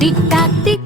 tic tac tic